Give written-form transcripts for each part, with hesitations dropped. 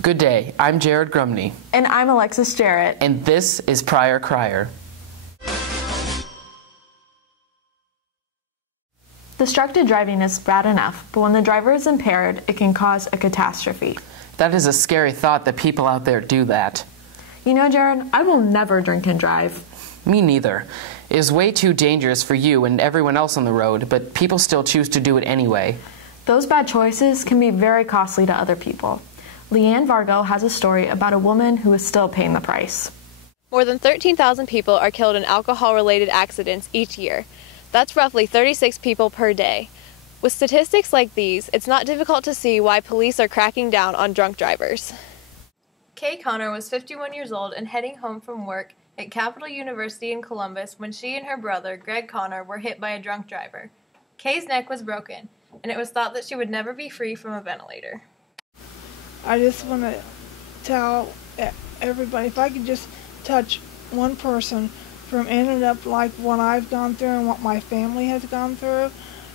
Good day, I'm Jared Grumney. And I'm Alexis Jarrett. And this is Crier. Distracted driving is bad enough, but when the driver is impaired, it can cause a catastrophe. That is a scary thought that people out there do that. You know, Jared, I will never drink and drive. Me neither. It is way too dangerous for you and everyone else on the road, but people still choose to do it anyway. Those bad choices can be very costly to other people. Leanne Vargo has a story about a woman who is still paying the price. More than 13,000 people are killed in alcohol-related accidents each year. That's roughly 36 people per day. With statistics like these, it's not difficult to see why police are cracking down on drunk drivers. Kay Connor was 51 years old and heading home from work at Capital University in Columbus when she and her brother, Greg Connor, were hit by a drunk driver. Kay's neck was broken, and it was thought that she would never be free from a ventilator. I just want to tell everybody, if I could just touch one person from ending up like what I've gone through and what my family has gone through,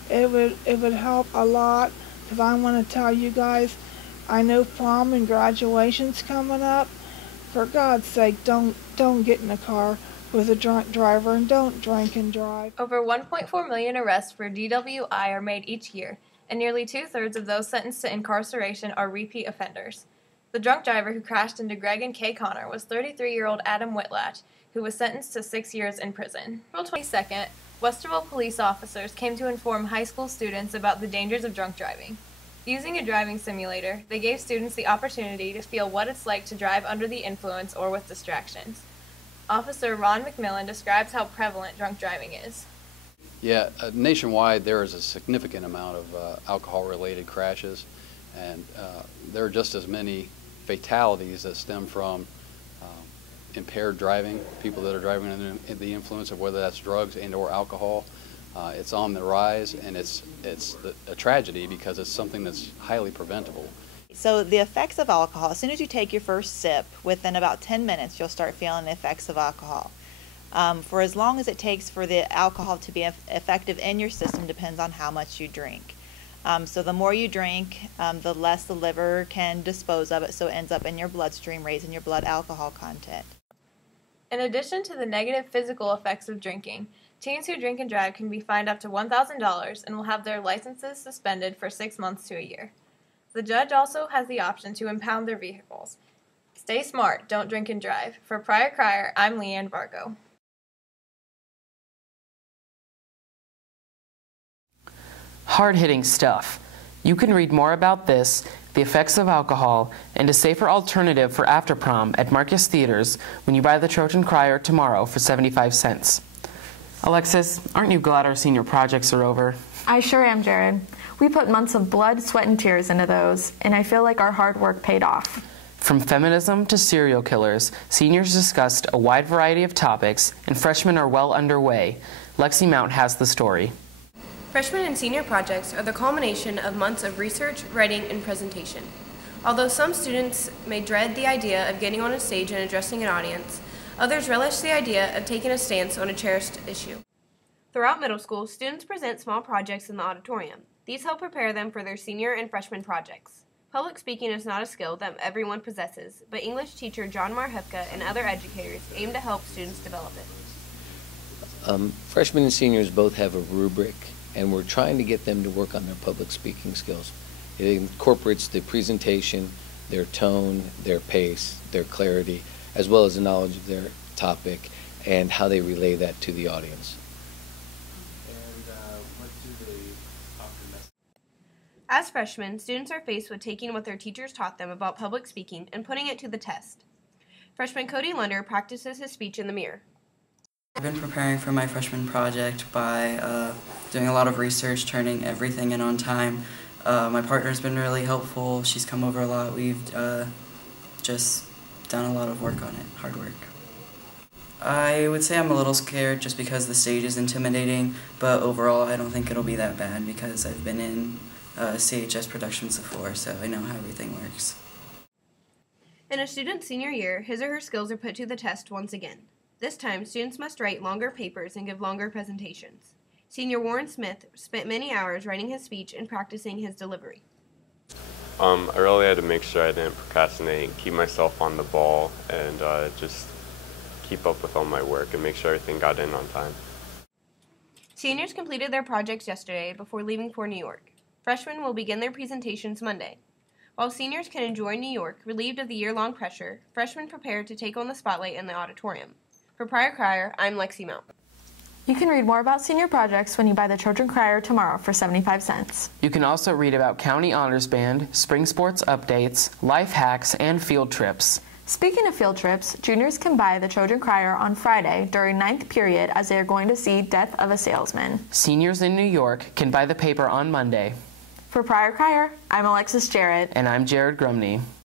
it would help a lot. Because I want to tell you guys, I know prom and graduation's coming up. For God's sake, don't get in a car with a drunk driver and don't drink and drive. Over 1.4 million arrests for DWI are made each year, and nearly two-thirds of those sentenced to incarceration are repeat offenders. The drunk driver who crashed into Greg and Kay Connor was 33-year-old Adam Whitlatch, who was sentenced to 6 years in prison. April 22nd, Westerville police officers came to inform high school students about the dangers of drunk driving. Using a driving simulator, they gave students the opportunity to feel what it's like to drive under the influence or with distractions. Officer Ron McMillan describes how prevalent drunk driving is. Yeah, nationwide there is a significant amount of alcohol-related crashes, and there are just as many fatalities that stem from impaired driving, people that are driving under the influence of whether that's drugs and or alcohol. It's on the rise, and it's a tragedy because it's something that's highly preventable. So the effects of alcohol, as soon as you take your first sip, within about 10 minutes you'll start feeling the effects of alcohol. For as long as it takes for the alcohol to be effective in your system depends on how much you drink. So the more you drink, the less the liver can dispose of it, so it ends up in your bloodstream, raising your blood alcohol content. In addition to the negative physical effects of drinking, teens who drink and drive can be fined up to $1,000 and will have their licenses suspended for 6 months to a year. The judge also has the option to impound their vehicles. Stay smart, don't drink and drive. For Crier, I'm Leanne Vargo. Hard-hitting stuff. You can read more about this, the effects of alcohol, and a safer alternative for after prom at Marcus Theaters when you buy the Trojan Crier tomorrow for 75 cents. Alexis, aren't you glad our senior projects are over? I sure am, Jared. We put months of blood, sweat, and tears into those, and I feel like our hard work paid off. From feminism to serial killers, seniors discussed a wide variety of topics, and freshmen are well underway. Lexi Mount has the story. Freshman and senior projects are the culmination of months of research, writing, and presentation. Although some students may dread the idea of getting on a stage and addressing an audience, others relish the idea of taking a stance on a cherished issue. Throughout middle school, students present small projects in the auditorium. These help prepare them for their senior and freshman projects. Public speaking is not a skill that everyone possesses, but English teacher John Marhefka and other educators aim to help students develop it. Freshmen and seniors both have a rubric, and we're trying to get them to work on their public speaking skills. It incorporates the presentation, their tone, their pace, their clarity, as well as the knowledge of their topic and how they relay that to the audience. What do they often miss? As freshmen, students are faced with taking what their teachers taught them about public speaking and putting it to the test. Freshman Cody Lunder practices his speech in the mirror. I've been preparing for my freshman project by doing a lot of research, turning everything in on time. My partner's been really helpful. She's come over a lot. We've just done a lot of work on it, hard work. I would say I'm a little scared just because the stage is intimidating, but overall I don't think it'll be that bad because I've been in CHS productions before, so I know how everything works. In a student's senior year, his or her skills are put to the test once again. This time, students must write longer papers and give longer presentations. Senior Warren Smith spent many hours writing his speech and practicing his delivery. I really had to make sure I didn't procrastinate and keep myself on the ball and just keep up with all my work and make sure everything got in on time. Seniors completed their projects yesterday before leaving for New York. Freshmen will begin their presentations Monday. While seniors can enjoy New York, relieved of the year-long pressure, freshmen prepare to take on the spotlight in the auditorium. For Crier, I'm Lexi Mount. You can read more about senior projects when you buy the Children's Crier tomorrow for 75 cents. You can also read about County Honors Band, spring sports updates, life hacks, and field trips. Speaking of field trips, juniors can buy the Children's Crier on Friday during 9th period as they are going to see Death of a Salesman. Seniors in New York can buy the paper on Monday. For Crier, I'm Alexis Jarrett. And I'm Jared Grumney.